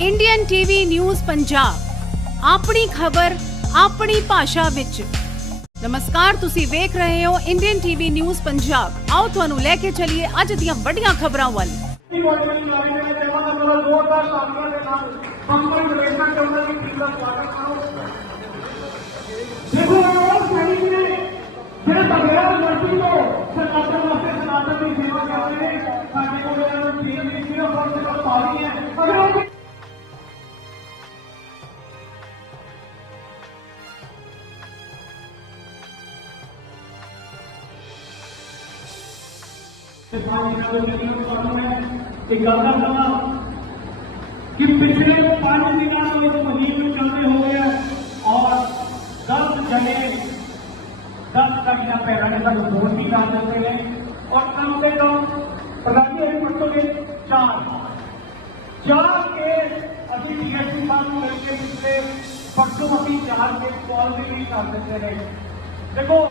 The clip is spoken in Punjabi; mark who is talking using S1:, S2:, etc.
S1: ਇੰਡੀਅਨ ਟੀਵੀ ਨਿਊਜ਼ ਪੰਜਾਬ ਆਪਣੀ ਖਬਰ, ਆਪਣੀ ਭਾਸ਼ਾ ਵਿੱਚ। ਨਮਸਕਾਰ, ਤੁਸੀਂ ਵੇਖ ਰਹੇ ਹੋ ਇੰਡੀਅਨ ਟੀਵੀ ਨਿਊਜ਼ ਪੰਜਾਬ ਆਓ ਤੁਹਾਨੂੰ ਲੈ ਕੇ ਚੱਲੀਏ ਅੱਜ ਦੀਆਂ ਵੱਡੀਆਂ ਖਬਰਾਂ ਵੱਲ।
S2: ਦੇਖੋ ਉਹ ਸੈਨਿਕ ਨੇ ਜਿਹੜੇ ਬਗੈਰ ਮਰਜ਼ੀ ਤੋਂ ਸਨਾਤਨ ਵਾਸਤੇ ਸਨਾਤਨ ਦੀ ਸੇਵਾ ਕਰ ਰਹੇ ਨੇ। ਸਾਡੇ ਕੋਲ ਇਹਨਾਂ ਨੂੰ ਤੇ ਸਾਰੀ ਗੱਲ ਮੇਰੀ ਤੁਹਾਨੂੰ ਮੈਂ ਇੱਕ ਗੱਲ ਦੱਸਣਾ ਕਿ ਪਿਛਲੇ 5 ਦਿਨਾਂ ਤੋਂ ਇਸ ਮੁਹਿੰਮ ਚੱਲਦੇ ਹੋ ਗਏ ਔਰ 10 ਜਣੇ 10 ਤੱਕ ਪੈਰਾਂ ਨੇ ਸਾਨੂੰ ਫੋਨ ਵੀ ਕਰ ਦਿੱਤੇ ਨੇ ਔਰ ਕੰਮ ਦੇ ਕਮ ਪ੍ਰਧਾਨੀ ਇਹ ਮਤਲਬ ਚਾਰ ਚਾਰ ਕੇ ਅਸੀਂ ਡੀਐਸਪੀ ਸਾਹਿਬ ਨੂੰ ਮਿਲ ਕੇ ਪਿਛਲੇ ਪਰਸੋਂ ਅਸੀਂ ਚਾਰ ਕੇ ਕਾਲ ਵੀ ਕਰ ਦਿੱਤੇ ਨੇ ਦੇਖੋ